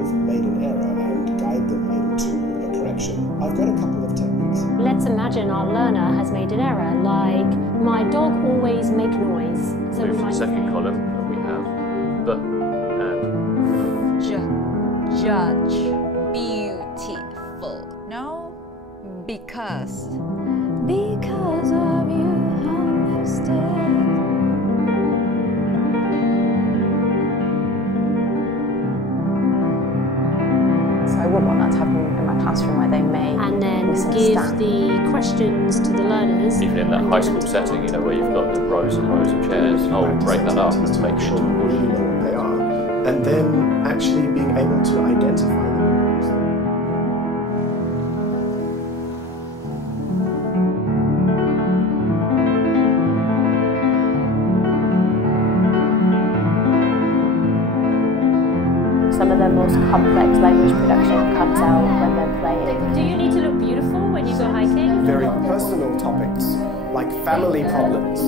they've made an error and guide them into a correction, I've got a couple of techniques. Let's imagine our learner has made an error, like, my dog always make noise. So move to the second column, and we have the and. Judge. Beautiful. No? Because. Because of you, understand. So I wouldn't want that to happen in my classroom where they may and then give the questions to the learners. Even in that high school setting, you know, where you've got the rows and rows of chairs, I'll break that up and make sure you know what they are, and then actually being able to identify them. Some of the most complex language production comes out when they're playing. Do you need to look beautiful when you go hiking? Very personal topics, like family problems.